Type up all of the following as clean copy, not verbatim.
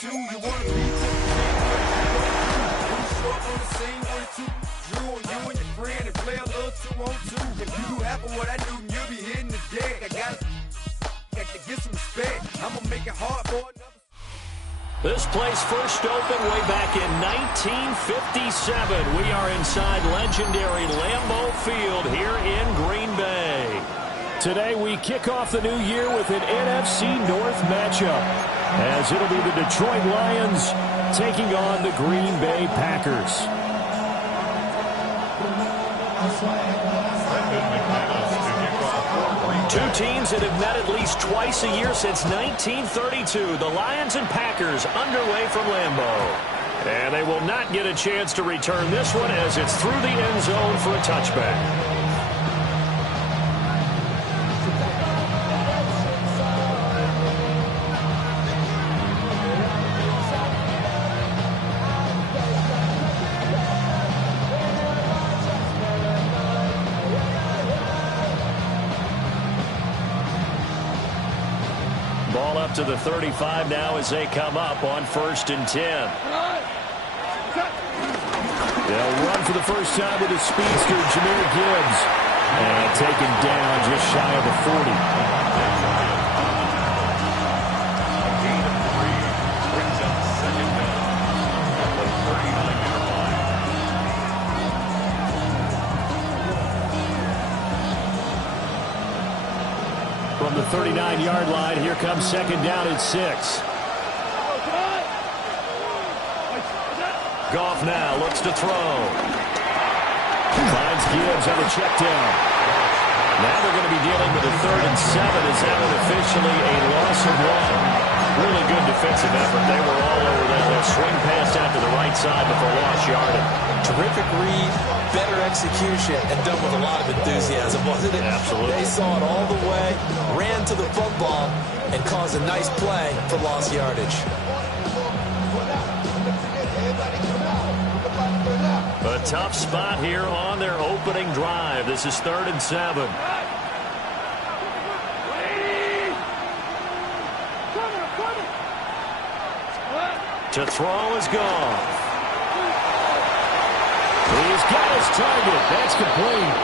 2. You want to be to the team, what you gonna do? When you show up on the scene, 1 2. Drew on you and your friend and play a little 2-on-2. If you do half of what I do, you'll be hitting the deck. I got to get some respect. I'm gonna make it hard for another. This place first opened way back in 1957. We are inside legendary Lambeau Field here in Green Bay. Today we kick off the new year with an NFC North matchup, as it'll be the Detroit Lions taking on the Green Bay Packers. Two teams that have met at least twice a year since 1932. The Lions and Packers underway from Lambeau. And they will not get a chance to return this one as it's through the end zone for a touchback. Ball up to the 35 now as they come up on 1st and 10. They'll run for the first time with the speedster, Jahmyr Gibbs. And taken down just shy of the 40. A gain of 3 brings up 2nd down at the 39-yard line. From the 39-yard line, here comes 2nd down at 6. Goff now looks to throw. Finds Gibbs on the check down. Now they're going to be dealing with a 3rd and 7 as that one officially a loss of 1. Really good defensive effort. They were all over that. That swing pass out to the right side before lost yardage. Terrific read, better execution, and done with a lot of enthusiasm, wasn't it? Absolutely. They saw it all the way, ran to the football, and caused a nice play for lost yardage. A tough spot here on their opening drive. This is 3rd and 7. To throw is Goff. He's got his target. That's complete.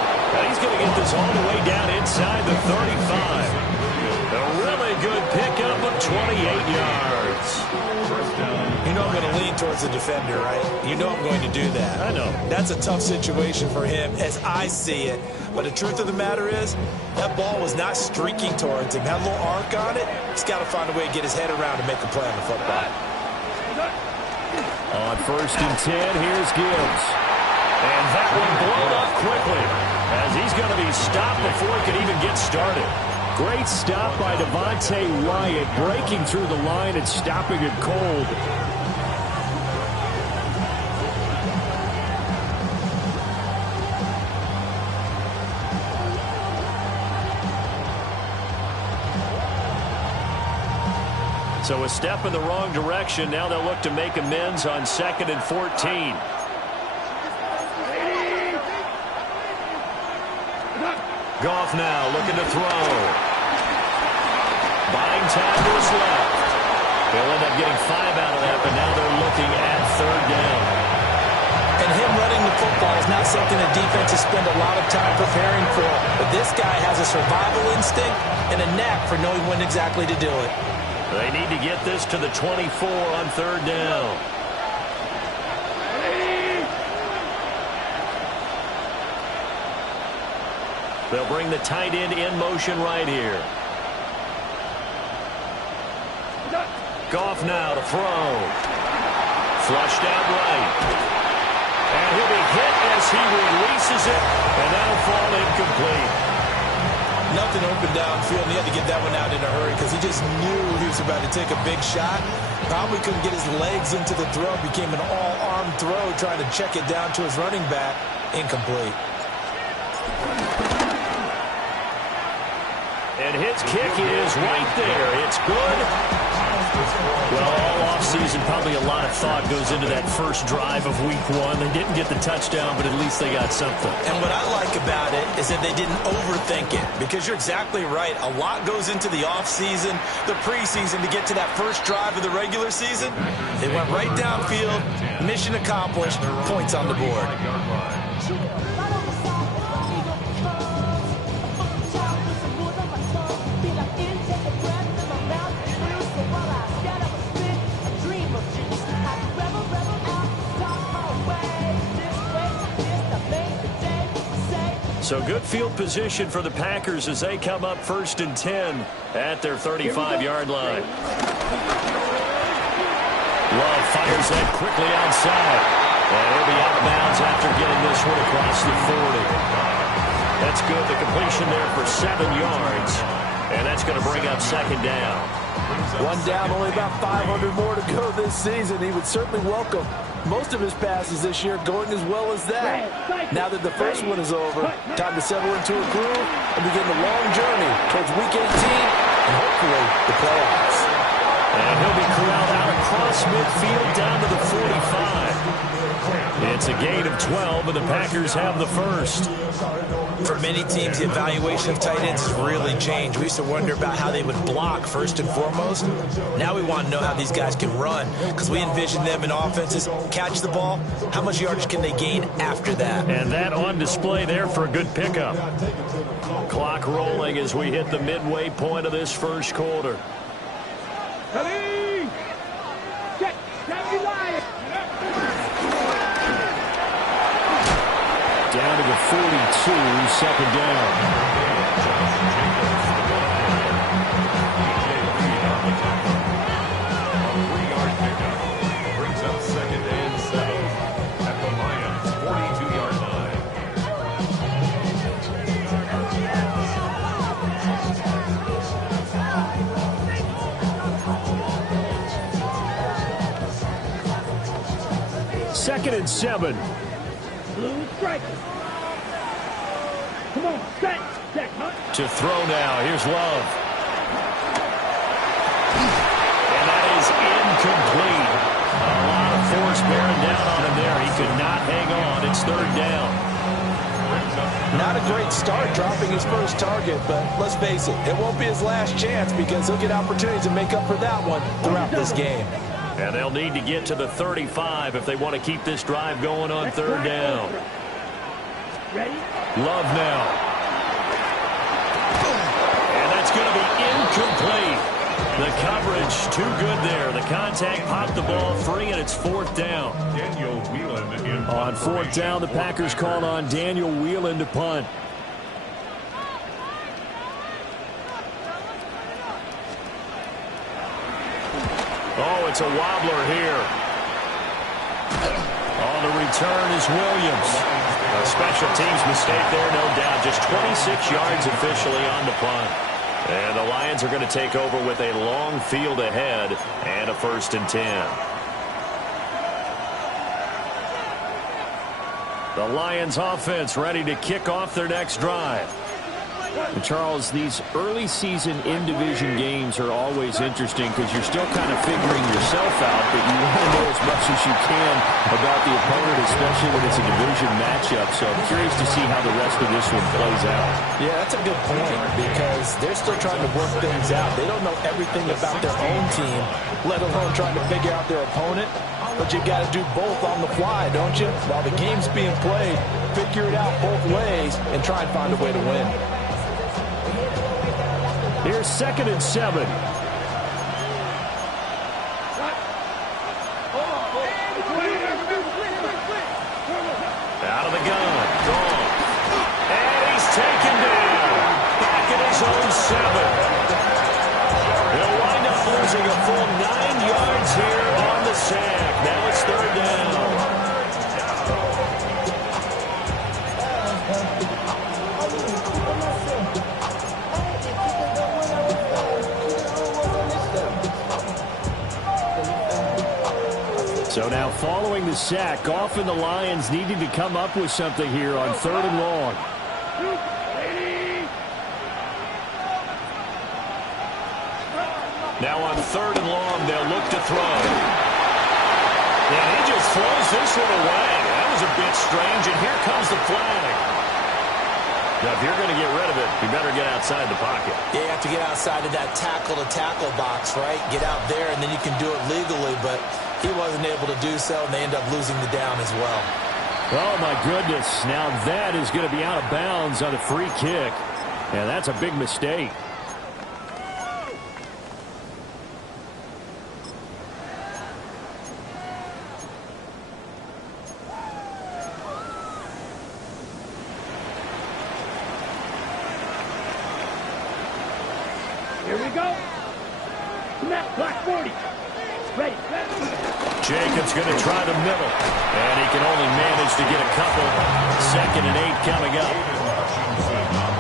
He's going to get this all the way down inside the 35. A really good pickup of 28 yards. You know I'm going to lean towards the defender, right? You know I'm going to do that. I know. That's a tough situation for him as I see it. But the truth of the matter is, that ball was not streaking towards him. Had a little arc on it. He's got to find a way to get his head around and make a play on the football. On 1st and 10, here's Gibbs. And that one blown up quickly as he's going to be stopped before he can even get started. Great stop by Devontae Wyatt, breaking through the line and stopping it cold. So a step in the wrong direction. Now they'll look to make amends on 2nd and 14. Goff now looking to throw. Buying time to his left. They'll end up getting 5 out of that, but now they're looking at 3rd down. And him running the football is not something that defenses spend a lot of time preparing for. But this guy has a survival instinct and a knack for knowing when exactly to do it. They need to get this to the 24 on 3rd down. They'll bring the tight end in motion right here. Goff now to throw. Flushed out right. And he'll be hit as he releases it, and that'll fall incomplete. Nothing open downfield, and he had to get that one out in a hurry because he just knew he was about to take a big shot. Probably couldn't get his legs into the throw. Became an all-arm throw, trying to check it down to his running back. Incomplete. And his kick is right there. It's good. Well, all offseason, probably a lot of thought goes into that first drive of week 1. They didn't get the touchdown, but at least they got something. And what I like about it is that they didn't overthink it, because you're exactly right. A lot goes into the offseason, the preseason, to get to that first drive of the regular season. They went right downfield, mission accomplished, points on the board. So good field position for the Packers as they come up 1st and 10 at their 35-yard line. Love fires that quickly outside. And he'll be out of bounds after getting this one across the 40. That's good. The completion there for 7 yards. And that's going to bring up 2nd down. One down, only about 500 more to go this season. He would certainly welcome most of his passes this year going as well as that. Now that the first one is over, time to settle into a groove and begin the long journey towards Week 18 and hopefully the playoffs. And he'll be corralled out across midfield down to the 45. It's a gain of 12, and the Packers have the first. For many teams, the evaluation of tight ends has really changed. We used to wonder about how they would block first and foremost. Now we want to know how these guys can run, because we envision them in offenses catch the ball. How much yardage can they gain after that? And that on display there for a good pickup. Clock rolling as we hit the midway point of this first quarter. Down to the 42, 2nd down. Brings up 2nd and 7 at the Lions' 42-yard line. Second and 7. Come on, set, To throw now. Here's Love. And that is incomplete. A lot of force bearing down on him there. He could not hang on. It's 3rd down. Not a great start dropping his first target, but let's face it, it won't be his last chance because he'll get opportunities to make up for that one throughout this game. And they'll need to get to the 35 if they want to keep this drive going on 3rd down. Love now. And that's going to be incomplete. The coverage too good there. The contact popped the ball free, and it's 4th down. Daniel Whelan in On 4th down, the Packers called on Daniel Whelan to punt. Oh, it's a wobbler here. On the return is Williams. A special teams mistake there, no doubt. Just 26 yards officially on the punt. And the Lions are going to take over with a long field ahead and a 1st and 10. The Lions offense ready to kick off their next drive. And Charles, these early season in-division games are always interesting because you're still kind of figuring yourself out, but you want to know as much as you can about the opponent, especially when it's a division matchup. So I'm curious to see how the rest of this one plays out. Yeah, that's a good point because they're still trying to work things out. They don't know everything about their own team, let alone trying to figure out their opponent. But you've got to do both on the fly, don't you? While the game's being played, figure it out both ways and try and find a way to win. Here's 2nd and 7. Out of the gun. Gone. And he's taken down. Back at his own 7. He'll wind up losing a full 9 yards here on the sack. Now it's 3rd down. So now following the sack, Goff and the Lions needing to come up with something here on 3rd and long. Now on 3rd and long, they'll look to throw. And he just throws this one away. That was a bit strange, and here comes the flag. Now, if you're going to get rid of it, you better get outside the pocket. Yeah, you have to get outside of that tackle-to-tackle box, right? Get out there, and then you can do it legally, but he wasn't able to do so, and they end up losing the down as well. Oh, my goodness. Now that is going to be out of bounds on a free kick. And that's a big mistake. Here we go. Snap, black 40. Ready. Jacobs going to try the middle. And he can only manage to get a couple. 2nd and 8 coming up.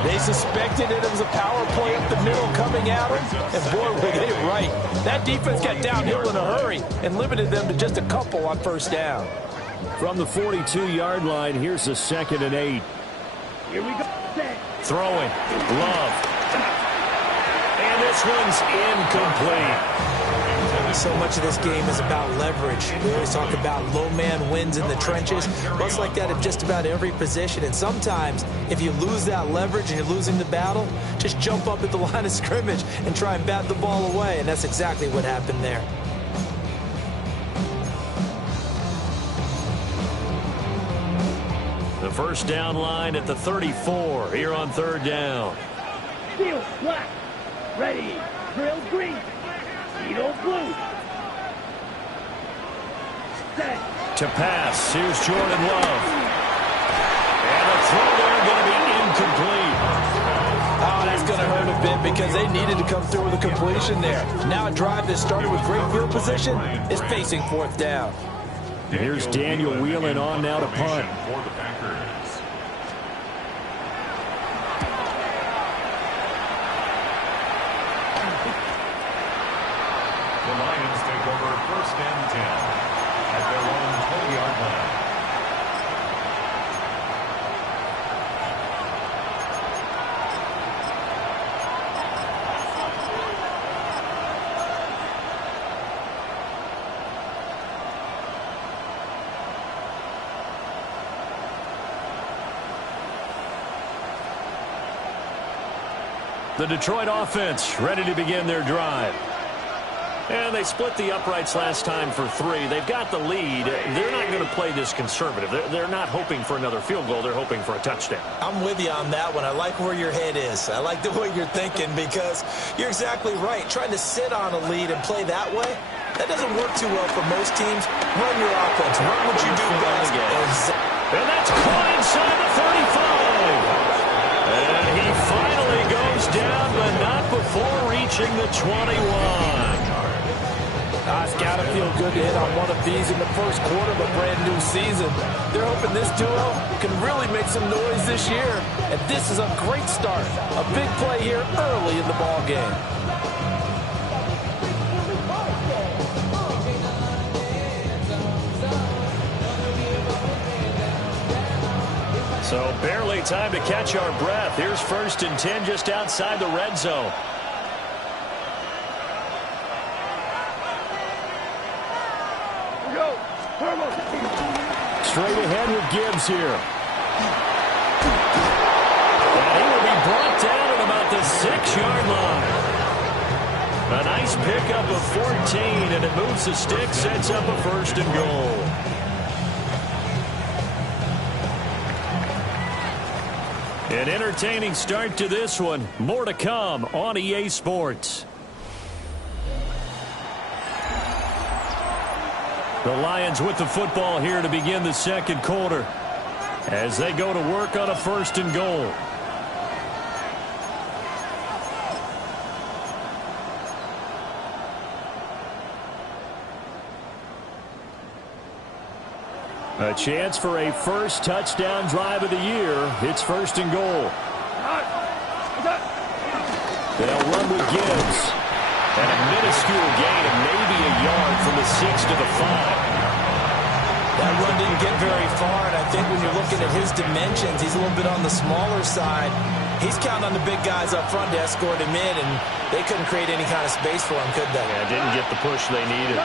They suspected it was a power play up the middle coming at them. And boy, were they right. That defense got downhill in a hurry and limited them to just a couple on 1st down. From the 42-yard line, here's the 2nd and 8. Here we go. Throwing. Love. And this one's incomplete. So much of this game is about leverage. We always talk about low man wins in the trenches. Well, it's like that in just about every position. And sometimes, if you lose that leverage and you're losing the battle, just jump up at the line of scrimmage and try and bat the ball away. And that's exactly what happened there. The 1st down line at the 34 here on 3rd down. Steel black. Ready. Drill green. Needle blue. Set. To pass. Here's Jordan Love. And the throw there going to be incomplete. Oh, that's going to hurt a bit because they needed to come through with a completion there. Now a drive that started with great field position is facing 4th down. Here's Daniel Whelan on now to punt. For the Packers. The Lions take over 1st and 10 at their own 20-yard line. The Detroit offense ready to begin their drive. And they split the uprights last time for 3. They've got the lead. They're not going to play this conservative. They're not hoping for another field goal. They're hoping for a touchdown. I'm with you on that one. I like where your head is. I like the way you're thinking because you're exactly right. Trying to sit on a lead and play that way, that doesn't work too well for most teams. Run your offense. Run what you do best. And that's caught inside the 35. And he finally goes down, but not before reaching the 21. It's got to feel good to hit on one of these in the 1st quarter of a brand new season. They're hoping this duo can really make some noise this year. And this is a great start. A big play here early in the ball game. So barely time to catch our breath. Here's 1st and 10 just outside the red zone. Straight ahead with Gibbs here. And he will be brought down at about the 6-yard line. A nice pickup of 14, and it moves the stick, sets up a 1st and goal. An entertaining start to this one. More to come on EA Sports. The Lions with the football here to begin the 2nd quarter as they go to work on a 1st and goal. A chance for a 1st touchdown drive of the year. It's 1st and goal. They'll run with Gibbs. And a minuscule gain of maybe a yard from the 6 to the 5. That run didn't get very far, and I think when you're looking at his dimensions, he's a little bit on the smaller side. He's counting on the big guys up front to escort him in, and they couldn't create any kind of space for him, could they? Yeah, didn't get the push they needed.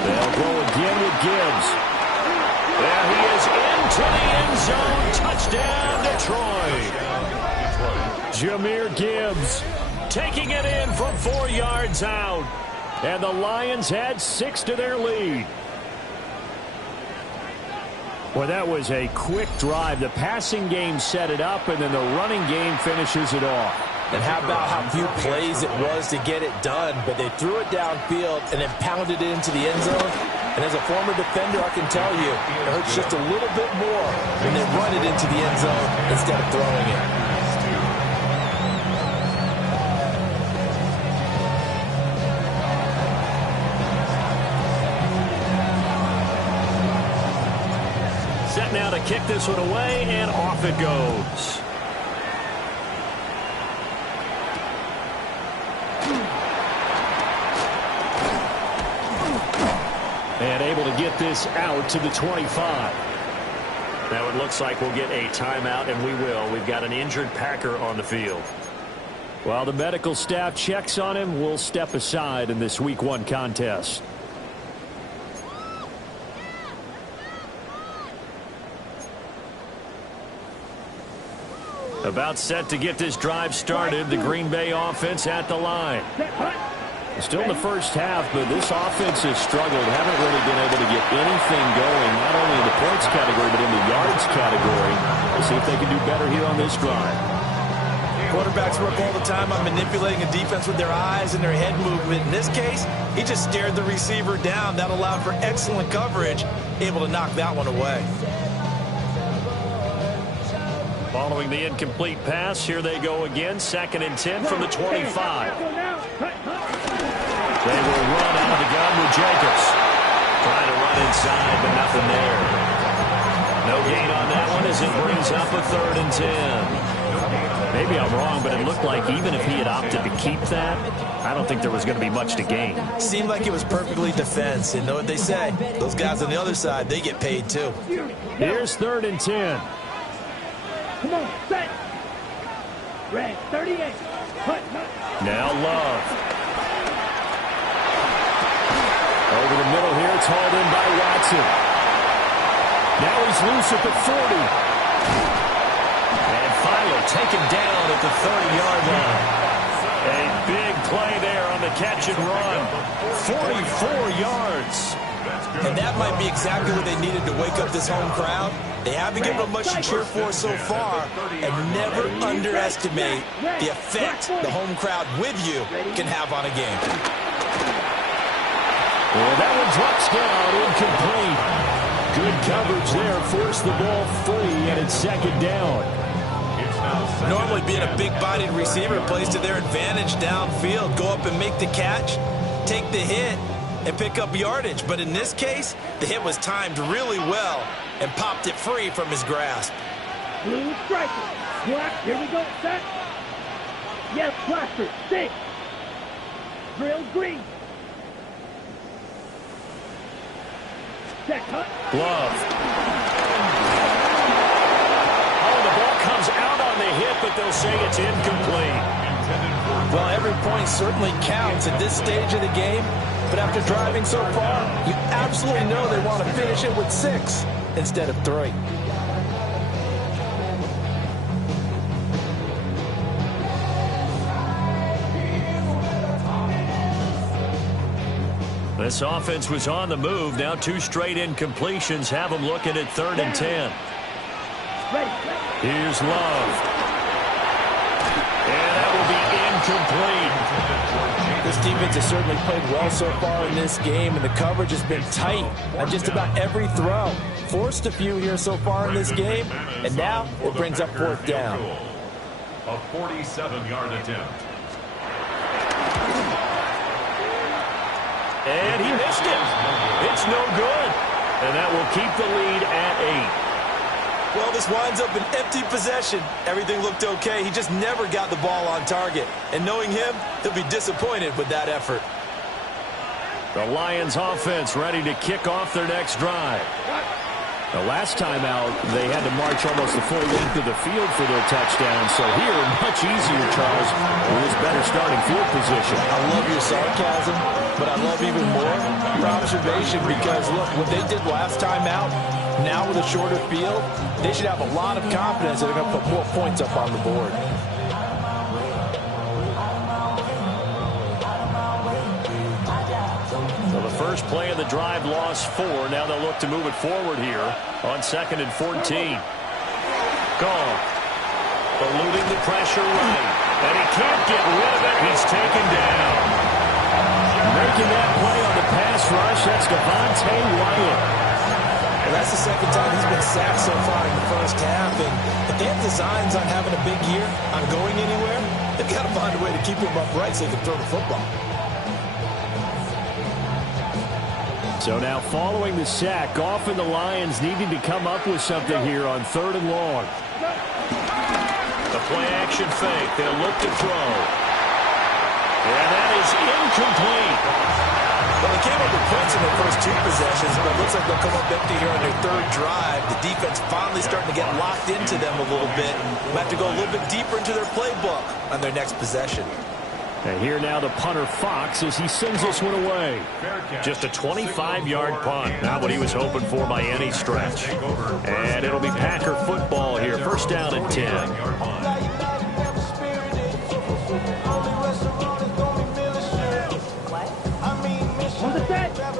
They'll go again with Gibbs. There he is into the end zone. Touchdown, Detroit. Jahmyr Gibbs taking it in from 4 yards out. And the Lions had 6 to their lead. Well, that was a quick drive. The passing game set it up, and then the running game finishes it off. And how about how few plays it was to get it done, but they threw it downfield and then pounded it into the end zone. And as a former defender, I can tell you, it hurts just a little bit more when they run it into the end zone instead of throwing it. Set now to kick this one away, and off it goes. And able to get this out to the 25. Now it looks like we'll get a timeout, and we will. We've got an injured Packer on the field. While the medical staff checks on him, we'll step aside in this Week 1 contest. About set to get this drive started. The Green Bay offense at the line. Still in the first half, but this offense has struggled. Haven't really been able to get anything going, not only in the points category, but in the yards category. We'll see if they can do better here on this drive. Quarterbacks work all the time on manipulating a defense with their eyes and their head movement. In this case, he just stared the receiver down. That allowed for excellent coverage, able to knock that one away. Following the incomplete pass, here they go again. 2nd and 10 from the 25. They will run out of the gun with Jacobs. Trying to run inside, but nothing there. No gain on that one as it brings up a 3rd and 10. Maybe I'm wrong, but it looked like even if he had opted to keep that, I don't think there was going to be much to gain. Seemed like it was perfectly defense. And know what they say? Those guys on the other side, they get paid too. Here's 3rd and 10. Come on, set. Red, 38. Now Love. Over the middle here, it's hauled in by Watson. Now he's loose at the 40. And finally taken down at the 30-yard line. A big play there on the catch and run. 44 yards. And that might be exactly what they needed to wake up this home crowd. They haven't given them much to cheer for so far, and never underestimate the effect the home crowd with you can have on a game. Well, that one drops down, incomplete. Good coverage there, forced the ball free, and it's 2nd down. Normally being a big-bodied receiver plays to their advantage downfield. Go up and make the catch, take the hit, and pick up yardage. But in this case, the hit was timed really well and popped it free from his grasp. Blue striker. Black, here we go, set. Yes, plaster, 6. Drill green. Set, cut. Glove. Oh, the ball comes out on the hit, but they'll say it's incomplete. Well, every point certainly counts at this stage of the game. But after driving so far, you absolutely know they want to finish it with 6 instead of 3. This offense was on the move. Now 2 straight incompletions have them looking at 3rd and 10. Here's Love. And that will be incomplete. This defense has certainly played well so far in this game, and the coverage has been tight on just about every throw. Forced a few here so far in this game, and now it brings up 4th down. A 47-yard attempt. And he missed it. It's no good. And that will keep the lead at 8. Well, this winds up an empty possession. Everything looked okay. He just never got the ball on target. And knowing him, he'll be disappointed with that effort. The Lions offense ready to kick off their next drive. The last time out, they had to march almost the full length of the field for their touchdown. So here, much easier, Charles, with his better starting field position. I love your sarcasm, but I love even more your observation because, look, what they did last time out, now with a shorter field, they should have a lot of confidence that they're going to put more points up on the board. Well, the first play of the drive lost 4. Now they'll look to move it forward here on 2nd and 14. Gone. Eluding the pressure right. And he can't get rid of it. He's taken down. Making that play on the pass rush, that's Devontae Wyatt. Well, that's the second time he's been sacked so far in the first half. And if they have designs on having a big year, on going anywhere, they've got to find a way to keep him upright so they can throw the football. So now following the sack, Goff and the Lions needing to come up with something here on 3rd and long. The play action fake. They'll look to throw. And that is incomplete. Well, they came up with points in their first 2 possessions, but it looks like they'll come up empty here on their 3rd drive. The defense finally starting to get locked into them a little bit. Might have to go a little bit deeper into their playbook on their next possession. And here now the punter Fox as he sends this one away. Just a 25-yard punt. Not what he was hoping for by any stretch. And it'll be Packer football here. 1st down and 10.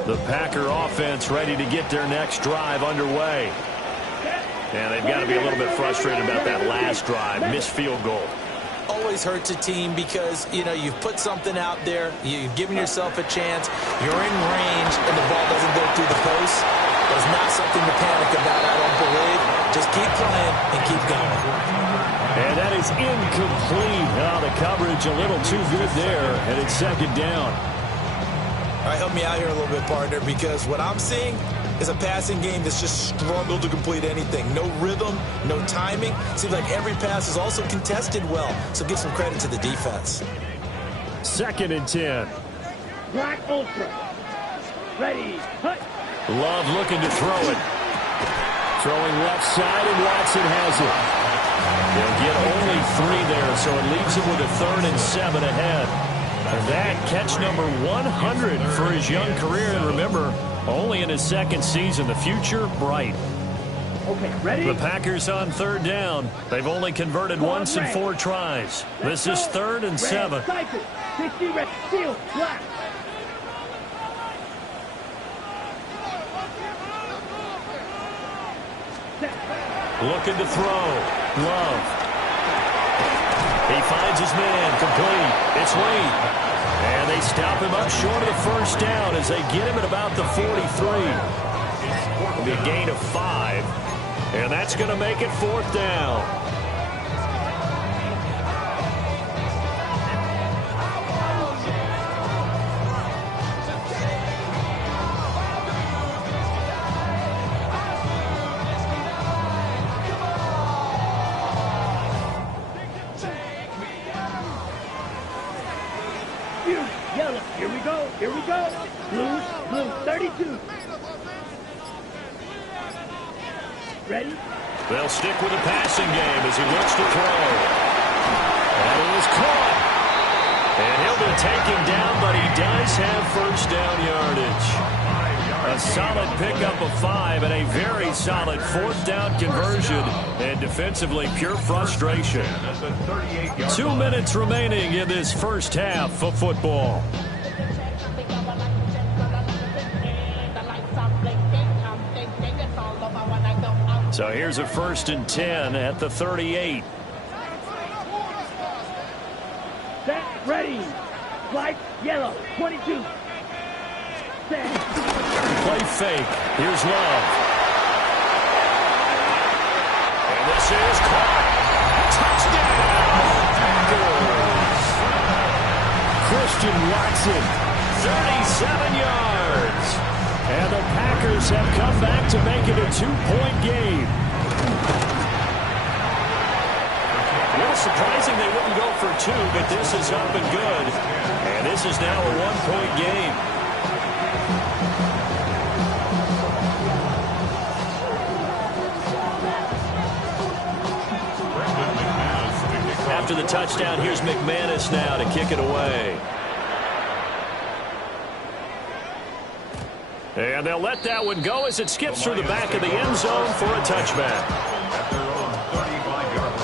The Packer offense ready to get their next drive underway. And they've got to be a little bit frustrated about that last drive. Missed field goal. Always hurts a team because, you know, you've put something out there, you've given yourself a chance, you're in range, and the ball doesn't go through the post. There's not something to panic about, I don't believe. Just keep playing and keep going. And that is incomplete. Oh, the coverage a little too good there, and it's 2nd down. All right, help me out here a little bit, partner, because what I'm seeing is a passing game that's just struggled to complete anything. No rhythm, no timing. Seems like every pass is also contested well, so give some credit to the defense. 2nd and 10. Black Ultra. Ready. Hut. Love looking to throw it. Throwing left side, and Watson has it. They'll get only 3 there, so it leaves him with a 3rd and 7 ahead. And that catch number 100 for his young career. And remember, only in his 2nd season. The future bright. Okay, ready? The Packers on 3rd down. They've only converted once in 4 tries. This is 3rd and 7. 60 red, steel, black. Looking to throw. Love. He finds his man. Complete. It's Wade. And they stop him up short of the 1st down as they get him at about the 43. It'll be a gain of 5. And that's going to make it 4th down. Yellow, here we go, here we go. Blue, 32. Ready? They'll stick with the passing game as he looks to throw. And it is caught. And he'll be taken down, but he does have 1st down yardage. A solid pickup of 5 and a very solid 4th down conversion. And defensively, pure frustration. 2 minutes remaining in this 1st half of football. So here's a 1st and 10 at the 38. Set, ready. White, yellow, 22. Set. Play fake. Here's Love. And this is caught. Touchdown! Packers. Christian Watson, 37 yards. And the Packers have come back to make it a 2-point game. A little surprising they wouldn't go for 2, but this is up and good. And this is now a 1-point game. After the touchdown, here's McManus now to kick it away. And they'll let that one go as it skips through the back of the end zone for a touchback. At their own 35-yard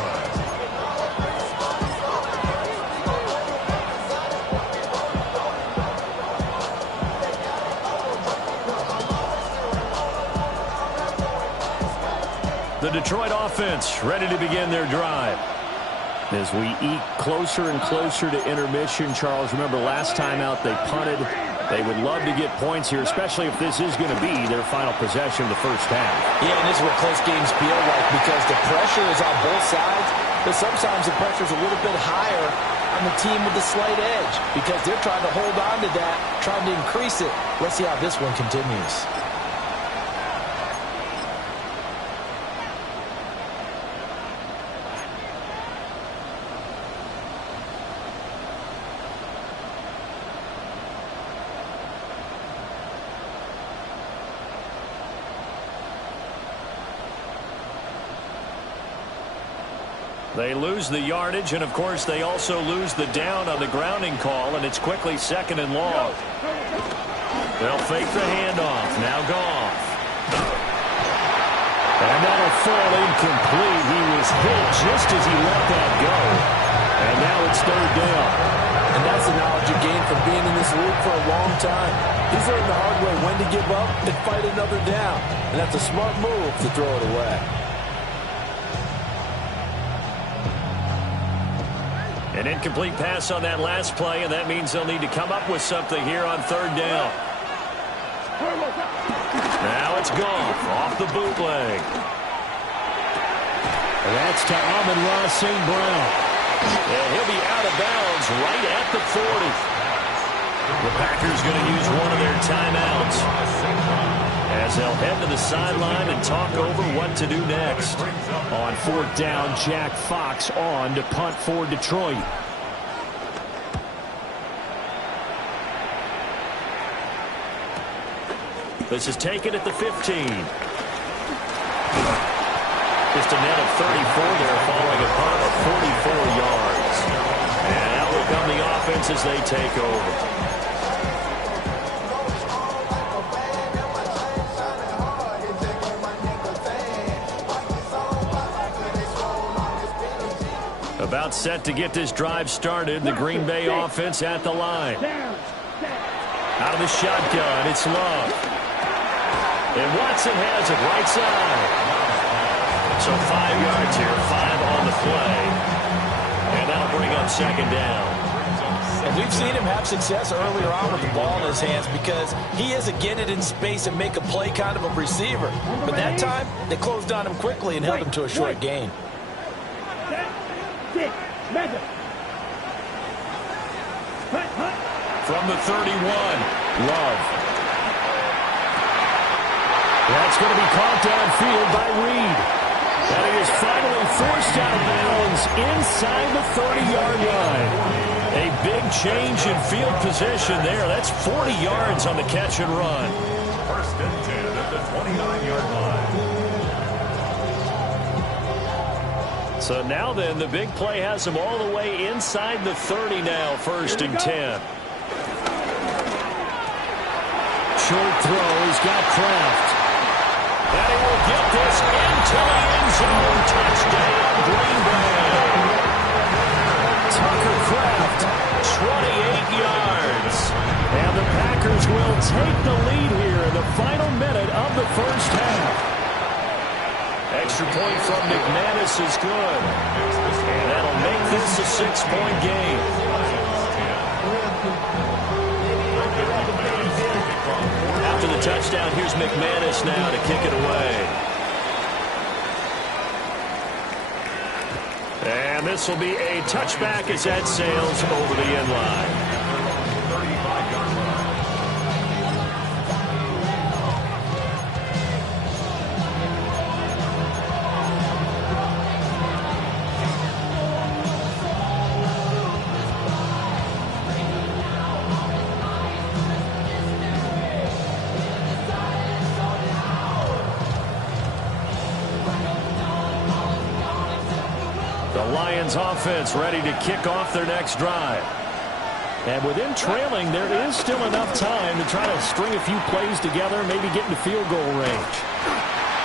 line. The Detroit offense ready to begin their drive. As we eke closer and closer to intermission, Charles, remember last time out they punted. They would love to get points here, especially if this is going to be their final possession of the first half. Yeah, and this is what close games feel like because the pressure is on both sides, but sometimes the pressure is a little bit higher on the team with the slight edge because they're trying to hold on to that, trying to increase it. Let's see how this one continues. They lose the yardage, and, of course, they also lose the down on the grounding call, and it's quickly second and long. They'll fake the handoff. Now Goff. And that'll fall incomplete. He was hit just as he let that go. And now it's third down. And that's the knowledge you gain from being in this league for a long time. He's learned the hard way when to give up and fight another down. And that's a smart move to throw it away. An incomplete pass on that last play, and that means they'll need to come up with something here on third down. Now it's Goff off the bootleg. That's to Amon-Ra St. Brown. And he'll be out of bounds right at the 40. The Packers going to use one of their timeouts as they'll head to the sideline and talk over what to do next. On fourth down, Jack Fox on to punt for Detroit. This is taken at the 15. Just a net of 34 there, following a punt of 44 yards. And out will come the offense as they take over. About set to get this drive started. The Green Bay offense at the line. Out of the shotgun, it's Love. And Watson has it right side. So 5 yards here, 5 on the play. And that'll bring up second down. And we've seen him have success earlier on with the ball in his hands because he is a get it in space and make a play kind of a receiver. But that time, they closed on him quickly and held him to a short gain. From the 31, Love. That's going to be caught downfield by Reed. And he is finally forced out of bounds inside the 30-yard line. A big change in field position there. That's 40 yards on the catch and run. First and 10 at the 29-yard line. So now then, the big play has him all the way inside the 30 now, first and 10. Short throw, he's got Kraft. And he will get this into the end zone. Touchdown, Green Bay. Tucker Kraft, 28 yards. and the Packers will take the lead here in the final minute of the first half. Extra point from McManus is good. And that'll make this a 6-point game. After the touchdown, here's McManus now to kick it away. And this will be a touchback as that sails over the end line. 35-yard line. Lions offense ready to kick off their next drive. And with them trailing, there is still enough time to try to string a few plays together, maybe get into field goal range.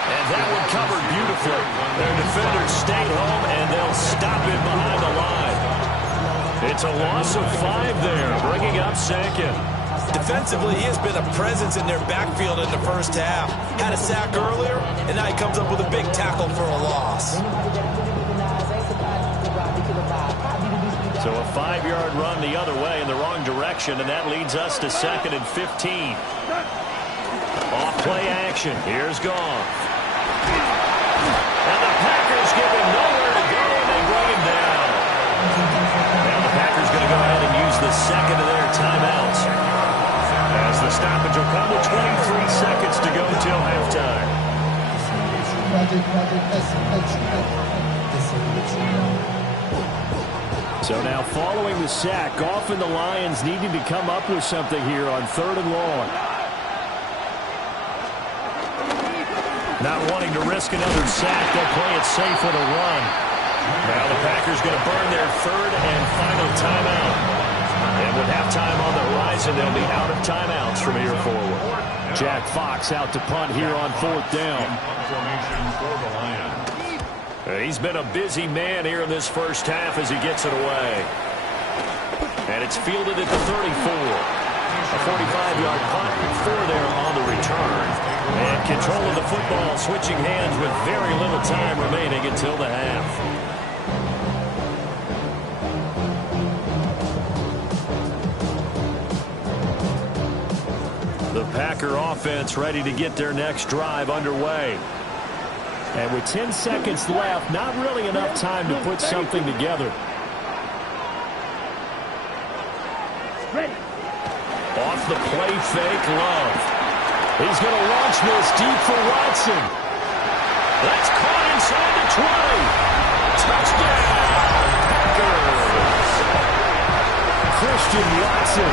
And that one covered beautifully. Their defenders stayed home, and they'll stop it behind the line. It's a loss of 5 there, bringing up second. Defensively, he has been a presence in their backfield in the first half. Had a sack earlier, and now he comes up with a big tackle for a loss. So a 5-yard run the other way in the wrong direction, and that leads us to 2nd and 15. Off play action. Here's Goff. And the Packers give him nowhere to go, and they bring him down. Now the Packers going to go ahead and use the second of their timeouts, as the stoppage will come with 23 seconds to go till halftime. So now following the sack, Goff and the Lions needing to come up with something here on 3rd and long. Not wanting to risk another sack, they'll play it safe with a run. Now the Packers going to burn their 3rd and final timeout. And with halftime on the horizon, they'll be out of timeouts from here forward. Jack Fox out to punt here on 4th down. He's been a busy man here in this first half as he gets it away. And it's fielded at the 34. A 45-yard punt, 4 there on the return. And control of the football switching hands with very little time remaining until the half. The Packer offense ready to get their next drive underway. And with 10 seconds left, not really enough time to put something together. Off the play fake, Love. He's going to launch this deep for Watson. That's caught inside the 20. Touchdown, Packers. Christian Watson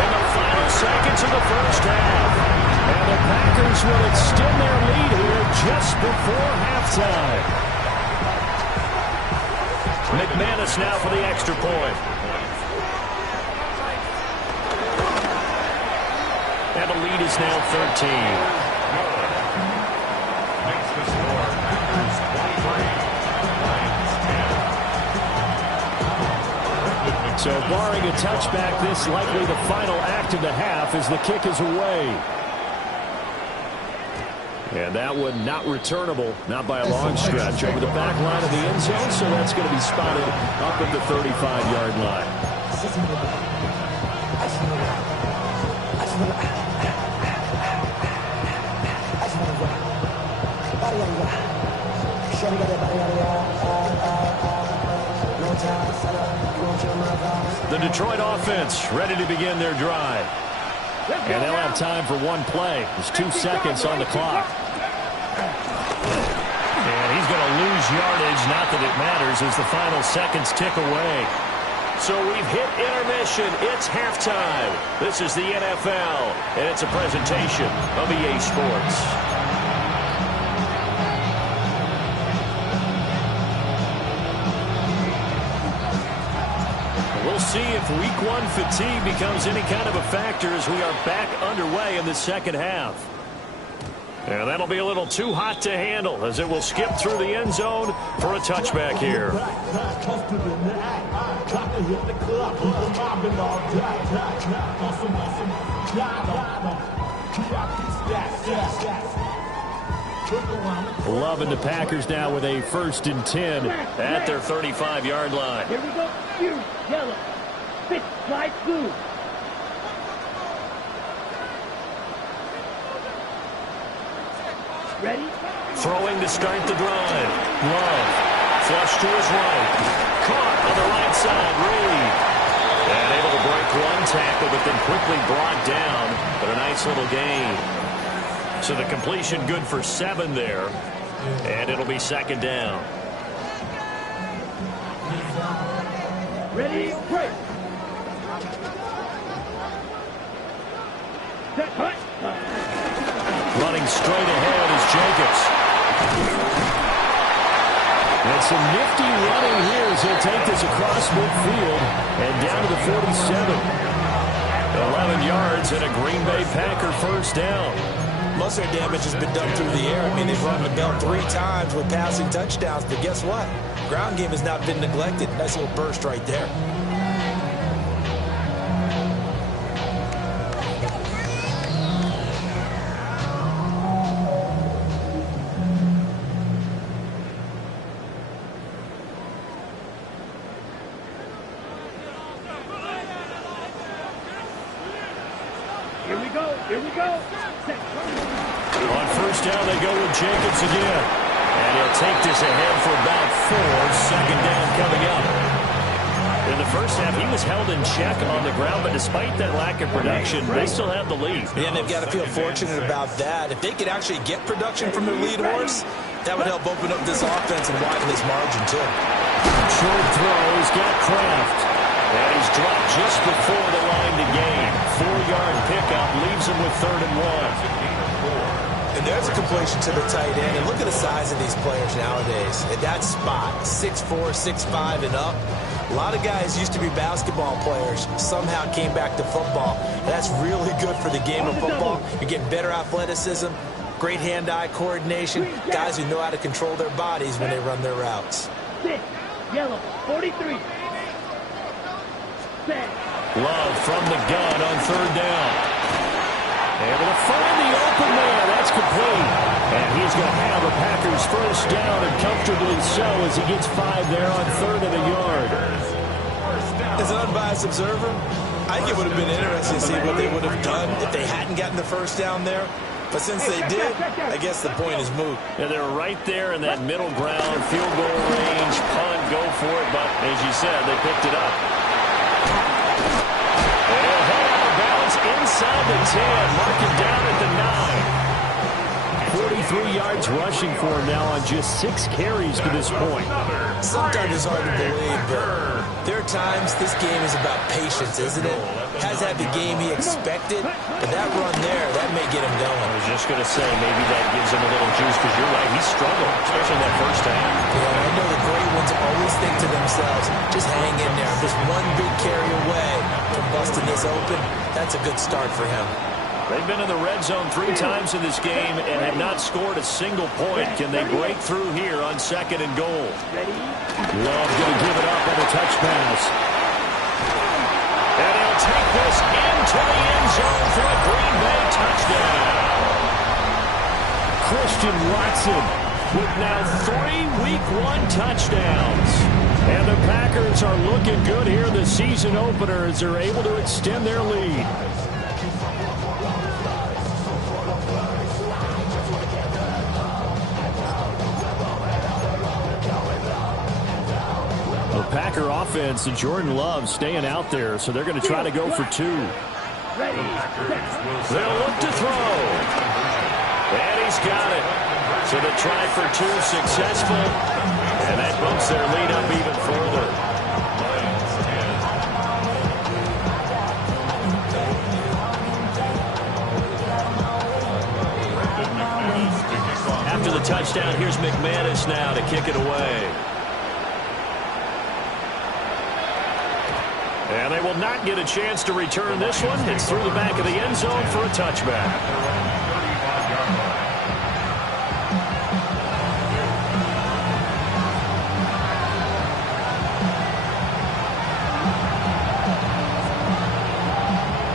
in the final seconds of the first half. And the Packers will extend their lead here just before halftime. McManus now for the extra point. And the lead is now 13. Makes the score. Packers 23, Lions 10. So barring a touchback, this likely the final act of the half as the kick is away. And that one not returnable, not by a long stretch, over the back line of the end zone, so that's going to be spotted up at the 35-yard line. The Detroit offense ready to begin their drive. And they'll have time for one play. There's 2 seconds on the clock. And he's going to lose yardage, not that it matters, as the final seconds tick away. So we've hit intermission. It's halftime. This is the NFL, and it's a presentation of EA Sports. We'll see if Week 1 fatigue becomes any kind of a factor as we are back underway in the second half. And that'll be a little too hot to handle as it will skip through the end zone for a touchback here. Love and the Packers now with a 1st and 10 at their 35-yard line. Here we go. Huge yellow. 6 light blue. Ready? Throwing to start the drive. Love. Flush to his right. Caught on the right side. Reed. And able to break one tackle, but then quickly brought down. But a nice little gain. So the completion good for 7 there. And it'll be 2nd down. Ready? Break. Set. Cut. Running straight ahead is Jacobs. And some nifty running here as he'll take this across midfield and down to the 47. 11 yards and a Green Bay Packer first down. Most of their damage has been done through the air. I mean, they've run the bell 3 times with passing touchdowns, but guess what? Ground game has not been neglected. Nice little burst right there. Here we go. Here we go. On first down, they go with Jacobs again. And he'll take this ahead for about 4. Second down coming up. In the first half, he was held in check on the ground, but despite that lack of production, they still have the lead. Yeah, and they've got to feel fortunate about that. If they could actually get production from their lead horse, that would help open up this offense and widen this margin, too. Short throw, he's got Kraft. And he's dropped just before the line to gain. 4-yard pickup leaves him with 3rd and 1. And there's a completion to the tight end. And look at the size of these players nowadays. At that spot, 6'4", 6'5", and up. A lot of guys used to be basketball players, somehow came back to football. That's really good for the game of football. You're getting better athleticism, great hand-eye coordination, guys who know how to control their bodies when they run their routes. 6, yellow, 43. Love from the gun on 3rd down. Able to find the open man. That's complete. And he's going to have a Packers first down, and comfortably so as he gets 5 there on 3rd and a yard. As an unbiased observer, I think it would have been interesting to see what they would have done if they hadn't gotten the first down there. But since they did, I guess the point is moot. And they're right there in that middle ground, field goal range, punt, go for it. But as you said, they picked it up. They'll head out of bounds inside the 10, mark it down at the 9. 43 yards rushing for him now on just 6 carries to this point. Sometimes it's hard to believe, but there are times this game is about patience, isn't it? Has had the game he expected, but that run there, that may get him going. I was just going to say, maybe that gives him a little juice, because you're right, he struggled, especially that first half. Yeah, I know the great ones always think to themselves, just hang in there. Just one big carry away from busting this open. That's a good start for him. They've been in the red zone 3 times in this game and have not scored a single point. Can they break through here on 2nd and goal? Love going to give it up on a touch pass. And he'll take this into the end zone for a Green Bay touchdown. Christian Watson with now 3 Week 1 touchdowns. And the Packers are looking good here in the season opener as they're able to extend their lead. The Packer offense and Jordan Love staying out there, so they're going to try to go for 2. Ready, They'll look to throw. And he's got it. So the try for 2 successful. And that bumps their lead up even further. After the touchdown, here's McManus now to kick it away. And they will not get a chance to return this one. It's through the back of the end zone for a touchback.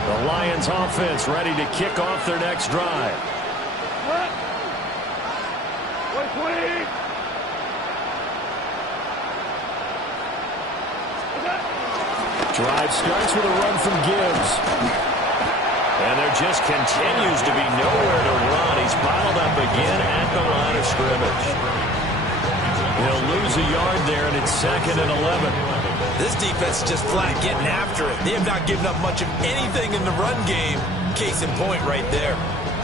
The Lions offense ready to kick off their next drive. Drive starts with a run from Gibbs. And there just continues to be nowhere to run. He's bottled up again at the line of scrimmage. He'll lose a yard there, and it's 2nd and 11. This defense is just flat getting after it. They have not given up much of anything in the run game. Case in point right there.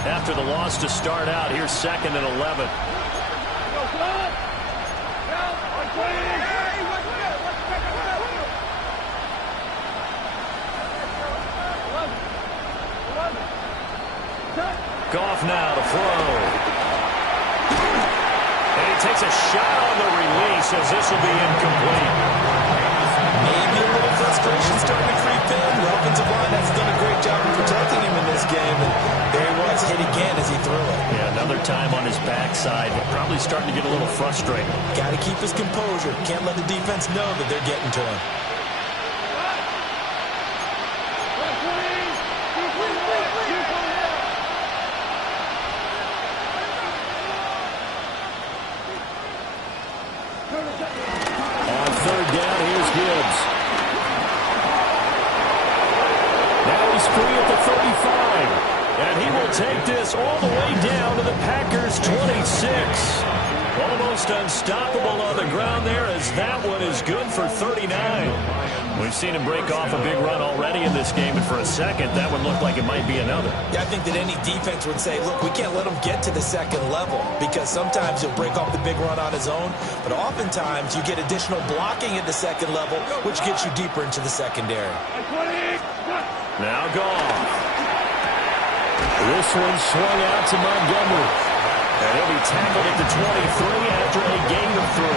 After the loss to start out, here's 2nd and 11. Goff now to throw. And he takes a shot on the release as this will be incomplete. Maybe a little frustration starting to creep in. The offensive line has done a great job of protecting him in this game. And there he was, hit again as he threw it. Yeah, another time on his backside. Probably starting to get a little frustrated. Got to keep his composure. Can't let the defense know that they're getting to him. On third down, here's Gibbs. Now he's free at the 35. And he will take this all the way down to the Packers' 26. Almost unstoppable on the ground there as that one is good for 39. We've seen him break off a big run already in this game, and for a second, that would look like it might be another. Yeah, I think that any defense would say, look, we can't let him get to the second level because sometimes he'll break off the big run on his own, but oftentimes you get additional blocking at the second level, which gets you deeper into the secondary. Now gone. This one swung out to Montgomery. And he'll be tackled at the 23 after a gain of 3.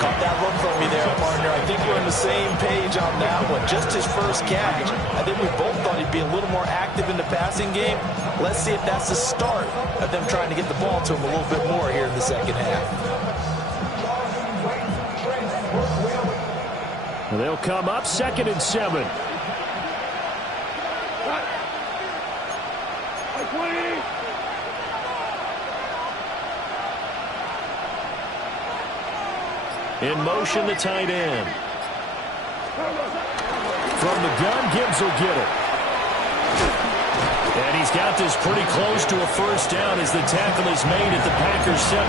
Caught that look from me there, partner. I think we're on the same page on that one. Just his first catch. I think we both thought he'd be a little more active in the passing game. Let's see if that's the start of them trying to get the ball to him a little bit more here in the second half. They'll come up 2nd and 7. In motion, the tight end. From the gun, Gibbs will get it. And he's got this pretty close to a first down as the tackle is made at the Packers' 17.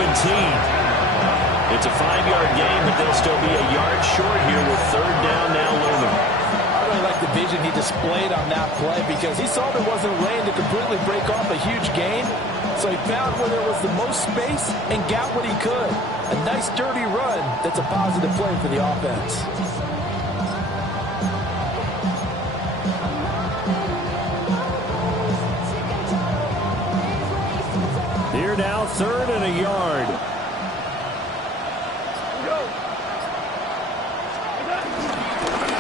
It's a 5-yard gain, but they'll still be a yard short here with third down now looming. I really like the vision he displayed on that play because he saw there wasn't a lane to completely break off a huge gain. So he found where there was the most space and got what he could. A nice, dirty run that's a positive play for the offense. Here now, 3rd and a yard.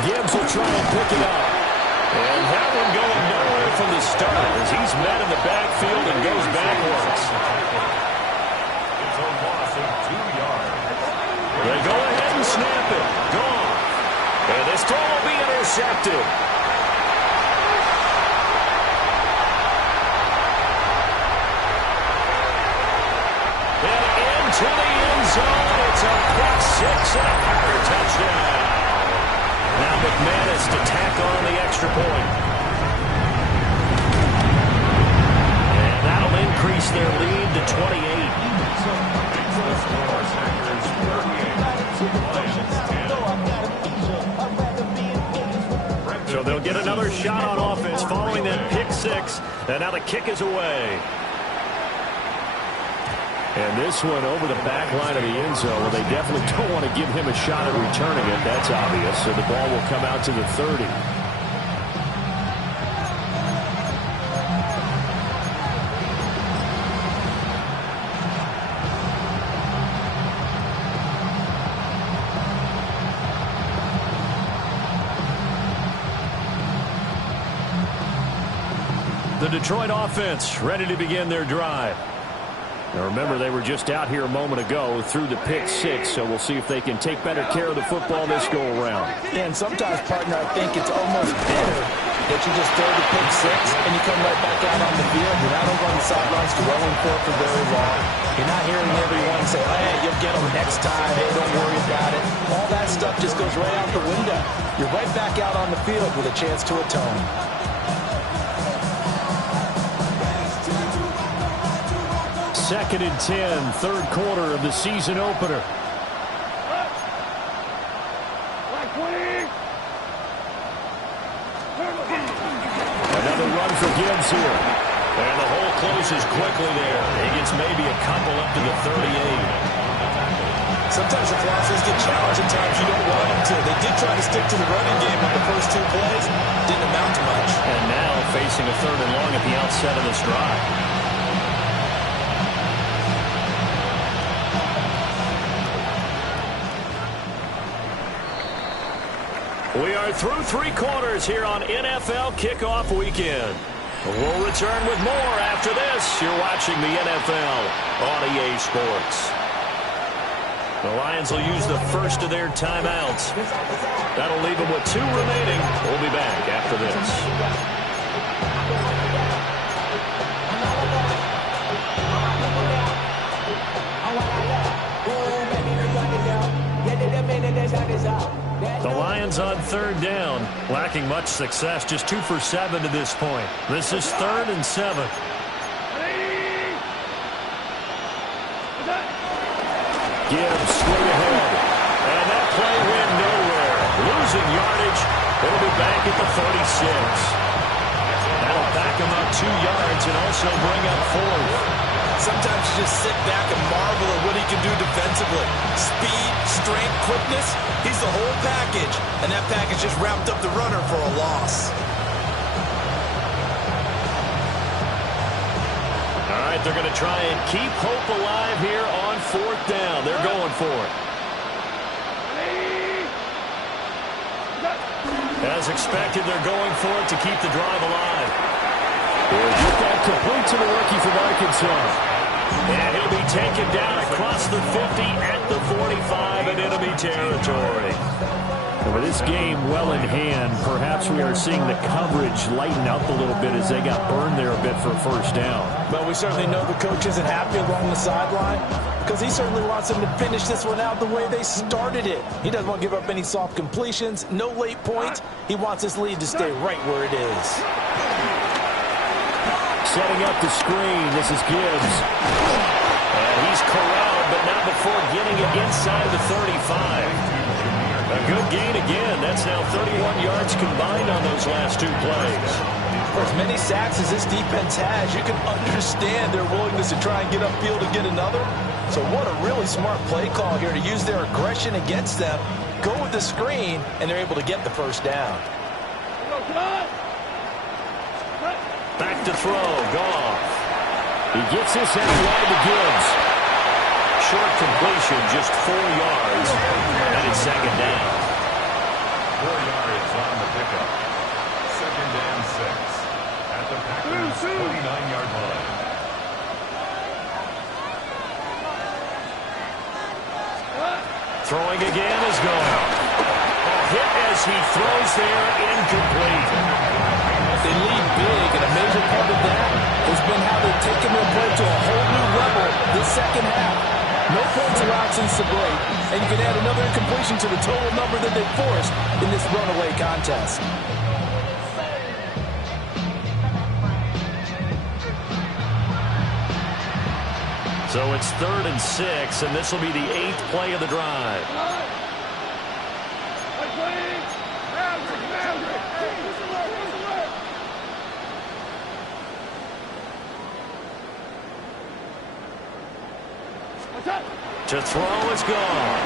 Gibbs will try and pick it up. And that one going nowhere from the start as he's met in the backfield and goes backwards. It's a loss of 2 yards. They go ahead and snap it. Gone. And this throw will be intercepted. And into the end zone. It's a pick 6 and a Packer touchdown. Now McManus to tack on the extra point. And that'll increase their lead to 28. So they'll get another shot on offense following that pick 6. And now the kick is away. And this one over the back line of the end zone. Well, they definitely don't want to give him a shot at returning it. That's obvious. So the ball will come out to the 30. The Detroit offense ready to begin their drive. Now remember, they were just out here a moment ago through the pick 6, so we'll see if they can take better care of the football this go-around. Yeah, and sometimes, partner, I think it's almost better that you just throw the pick 6 and you come right back out on the field. You're not over on the sidelines dwelling for it for very long. You're not hearing everyone say, hey, you'll get them next time. Hey, don't worry about it. All that stuff just goes right out the window. You're right back out on the field with a chance to atone. 2nd and 10, third quarter of the season opener. Another run for Gibbs here. And the hole closes quickly there. He gets maybe a couple up to the 38. Sometimes the Colossians get challenged at times you don't want them to. They did try to stick to the running game on the first 2 plays. Didn't amount to much. And now facing a 3rd and long at the outset of this drive. We are through 3 quarters here on NFL Kickoff Weekend. We'll return with more after this. You're watching the NFL on EA Sports. The Lions will use the first of their timeouts. That'll leave them with 2 remaining. We'll be back after this. The Lions on 3rd down, lacking much success, just 2 for 7 to this point. This is 3rd and 7. Gibbs straight ahead, and that play went nowhere. Losing yardage, it'll be back at the 36. That'll back him up 2 yards and also bring up 4th. Sometimes you just sit back and marvel at what he can do defensively. Speed, strength, quickness, he's the whole package. And that package just wrapped up the runner for a loss. All right, they're going to try and keep hope alive here on 4th down. They're going for it. As expected, they're going for it to keep the drive alive. We'll get that complete to the rookie from Arkansas. And he'll be taken down across the 50 at the 45 in enemy territory. And with this game well in hand, perhaps we are seeing the coverage lighten up a little bit as they got burned there a bit for a 1st down. But we certainly know the coach isn't happy along the sideline because he certainly wants them to finish this one out the way they started it. He doesn't want to give up any soft completions, no late points. He wants his lead to stay right where it is. Setting up the screen, this is Gibbs. And he's corralled, but not before getting it inside of the 35. A good gain again. That's now 31 yards combined on those last 2 plays. For as many sacks as this defense has, you can understand their willingness to try and get upfield and get another. So what a really smart play call here to use their aggression against them, go with the screen, and they're able to get the 1st down. Back to throw, Goff. He gets this out wide to Gibbs. Short completion, just 4 yards. And it's 2nd down. 4 yards on the pickup. 2nd and 6. At the Packers' 29-yard line. Throwing again is gone. A hit as he throws there, incomplete. They lead big, and a major part of that has been how they've taken their play to a whole new level this 2nd half. No points allowed since the break, and you can add another incompletion to the total number that they forced in this runaway contest. So it's 3rd and 6, and this will be the 8th play of the drive. To throw is gone.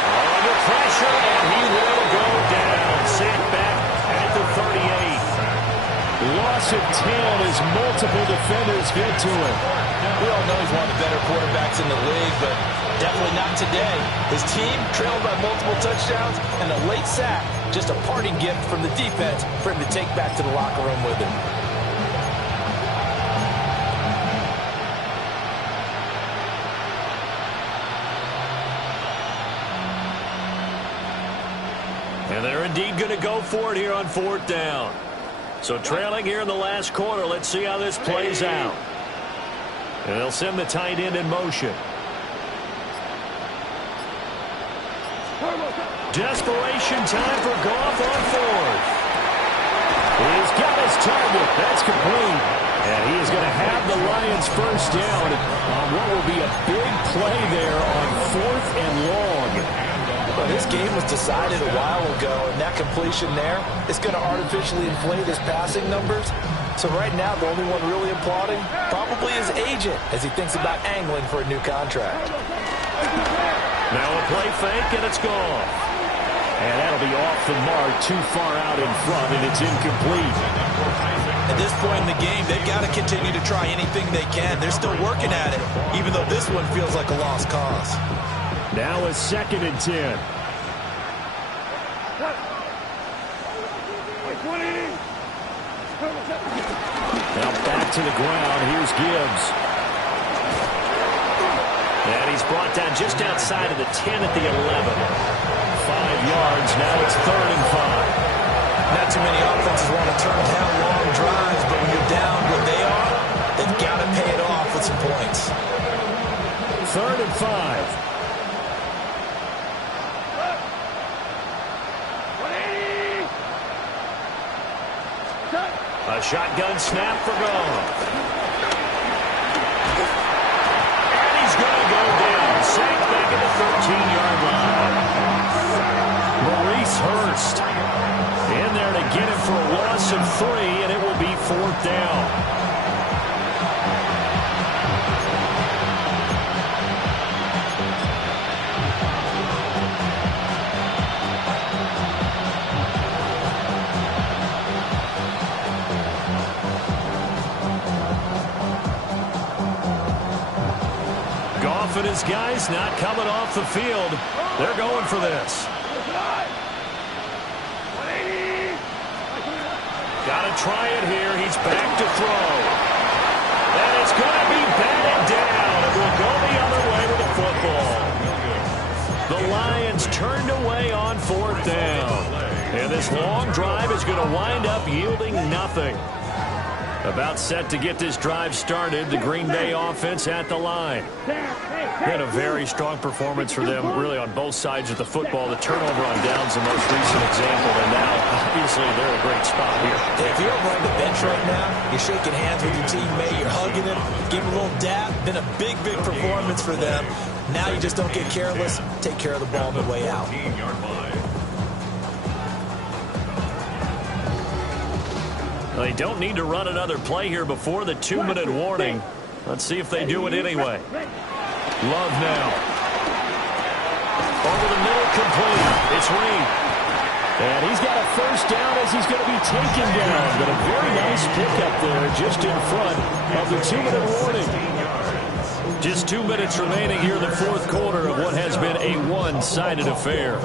Under pressure, and he will go down. Sent back at the 38. Loss of 10 as multiple defenders get to him. We all know he's one of the better quarterbacks in the league, but definitely not today. His team trailed by multiple touchdowns, and a late sack, just a parting gift from the defense for him to take back to the locker room with him. And they're indeed going to go for it here on 4th down. So trailing here in the last quarter, let's see how this plays out. And they'll send the tight end in motion. Desperation time for Goff on 4th. He's got his target. That's complete. And he is going to have the Lions 1st down on what will be a big play there on 4th and long. Well, this game was decided a while ago, and that completion there is going to artificially inflate his passing numbers. So right now, the only one really applauding probably his agent as he thinks about angling for a new contract. Now a play fake, and it's gone. And that'll be off the mark, too far out in front, and it's incomplete. At this point in the game, they've got to continue to try anything they can. They're still working at it, even though this one feels like a lost cause. Now a 2nd and 10. Now back to the ground. Here's Gibbs. And he's brought down just outside of the 10 at the 11. 5 yards. Now it's 3rd and 5. Not too many offenses want to turn down long drives, but when you're down what they are, they've got to pay it off with some points. 3rd and 5. A shotgun snap for Goff. And he's going to go down. Sacked back at the 13-yard line. Maurice Hurst in there to get him for a loss of 3, and it will be 4th down. And his guys not coming off the field. They're going for this. Got to try it here. He's back to throw. And it's going to be batted down. It will go the other way with the football. The Lions turned away on 4th down. And this long drive is going to wind up yielding nothing. About set to get this drive started. The Green Bay offense at the line. Been a very strong performance for them, really, on both sides of the football. The turnover on downs, the most recent example, and now, obviously, they're in a great spot here. If you're over on the bench right now, you're shaking hands with your teammate, you're hugging him, give him a little dap. Been a big, big performance for them. Now you just don't get careless. Take care of the ball on the way out. They don't need to run another play here before the 2-minute warning. Let's see if they do it anyway. Love now. Over the middle, complete. It's Reed. And he's got a 1st down as he's going to be taken down. But a very nice pickup there just in front of the 2-minute warning. Just 2 minutes remaining here in the 4th quarter of what has been a one-sided affair.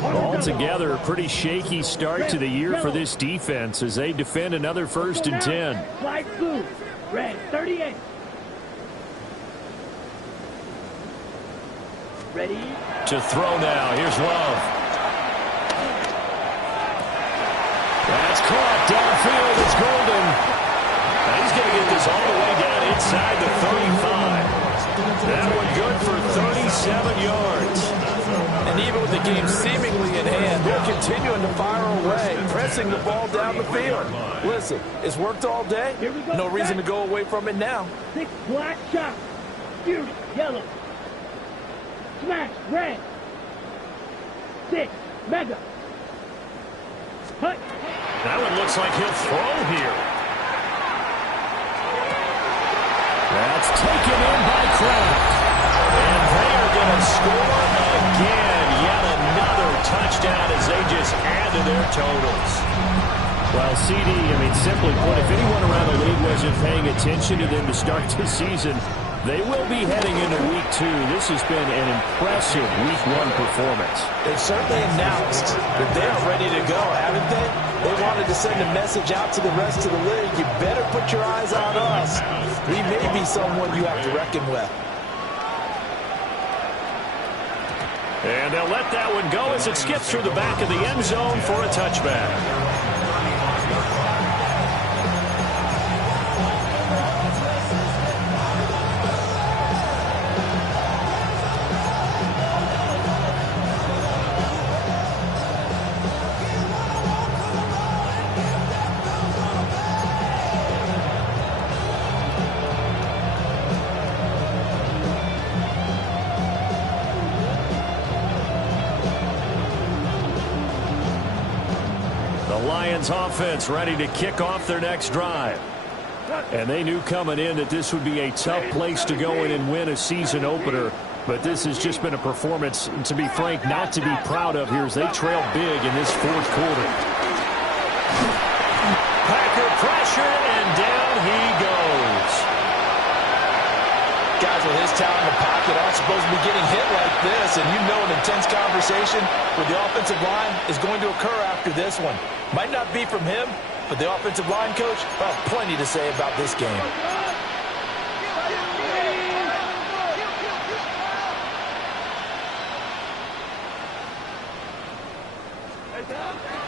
Altogether, a pretty shaky start to the year for this defense as they defend another 1st and 10. Flag blue, red 38. Ready? To throw now. Here's Love. That's caught downfield. It's Golden. Now he's going to get this all the way down inside the 35. That one good for 37 yards. And even with the game seemingly in hand, they're continuing to fire away, pressing the ball down the field. Listen, it's worked all day. No reason to go away from it now. 6 black shots. Beauty, yellow. Smash, red. 6, mega. Hut. That one looks like he'll throw here. That's taken in by Kraft. And they are going to score again. Yet another touchdown as they just add to their totals. Well, CD, simply put, if anyone around the league wasn't paying attention to them to start this season, they will be heading into Week 2. This has been an impressive Week 1 performance. They've certainly announced that they are ready to go, haven't they? They wanted to send a message out to the rest of the league. You better put your eyes on us. We may be someone you have to reckon with. And they'll let that one go as it skips through the back of the end zone for a touchback. Lions offense ready to kick off their next drive. And they knew coming in that this would be a tough place to go in and win a season opener. But this has just been a performance, to be frank, not to be proud of here as they trail big in this 4th quarter. Packer pressure, and down he goes. Guys with his talent in the pocket aren't supposed to be getting hit like this, and you know an intense conversation with the offensive line is going to occur after this one. Might not be from him, but the offensive line coach will have plenty to say about this game.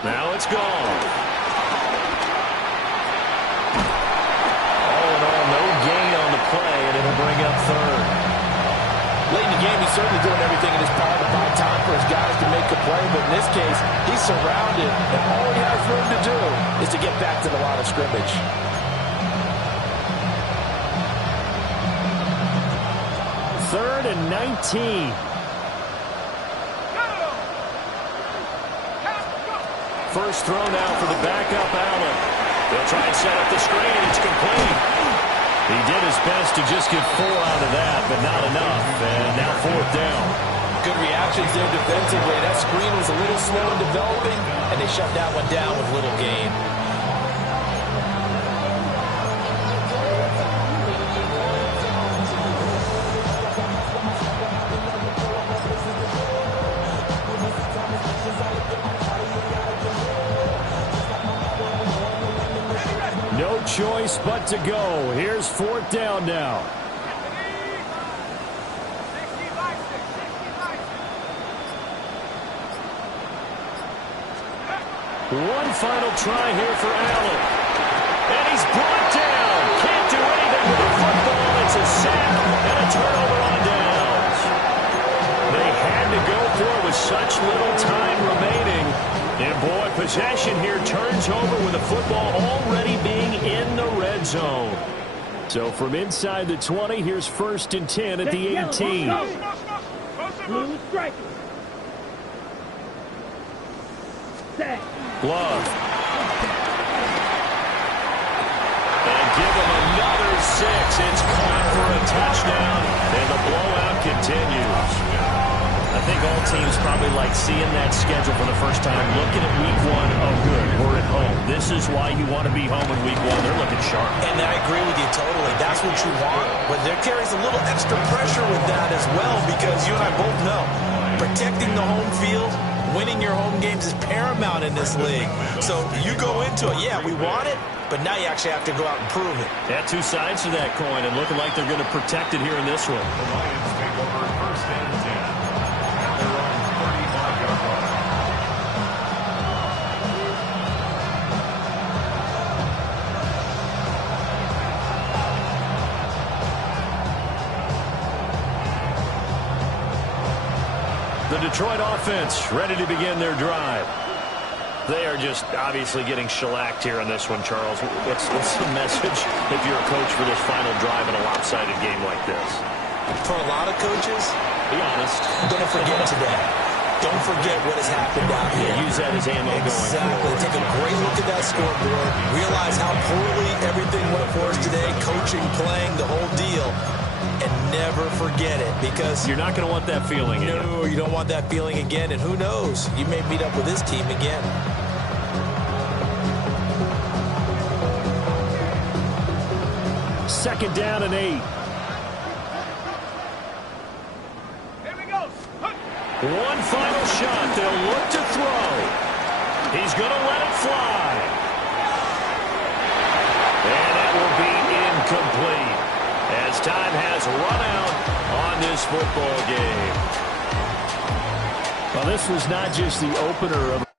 Now it's gone. All in all, no gain on the play, and it'll bring up third. Late in the game, he's certainly doing everything in his power to buy time for his guys to make a play, but in this case, he's surrounded, and all he has room to do is to get back to the line of scrimmage. Third and 19. First throw now for the backup Allen. They'll try and set up the screen. It's complete. He did his best to just get 4 out of that, but not enough. And now fourth down. Good reactions there defensively. That screen was a little slow in developing, and they shut that one down with little gain. No choice but to go. Here's fourth down now. One final try here for Allen. And he's brought down. Can't do anything with the football. It's a sack and a turnover on downs. They had to go for it with such little time remaining. And boy, possession here turns over with the football already being in the red zone. So from inside the 20, here's first and 10 at the 18. Blue striker. Set. Glove. And give him another 6. It's caught for a touchdown, and the blowout continues. I think all teams probably like seeing that schedule for the first time, looking at week 1, oh good, we're at home. This is why you want to be home in week 1. They're looking sharp. And I agree with you totally. That's what you want. But there carries a little extra pressure with that as well, because you and I both know protecting the home field, winning your home games is paramount in this league. So you go into it, yeah, we want it, but now you actually have to go out and prove it. Yeah, 2 sides to that coin, and looking like they're going to protect it here in this one. The Lions take over first and 10. At their own 35-yard line. The Detroit offense ready to begin their drive. They are just obviously getting shellacked here in this one, Charles. What's the message if you're a coach for this final drive in a lopsided game like this? For a lot of coaches, Be honest. don't forget today. Don't forget what has happened out here. Use that as ammo going Exactly. forward. Take a great look at that scoreboard. Realize how poorly everything went for us today. Coaching, playing, the whole deal. And never forget it, because You're not going to want that feeling. no, you don't want that feeling again. And who knows? You may meet up with this team again. Second down and 8. One final shot. They'll look to throw. He's going to let it fly. And that will be incomplete, as time has run out on this football game. Well, this was not just the opener of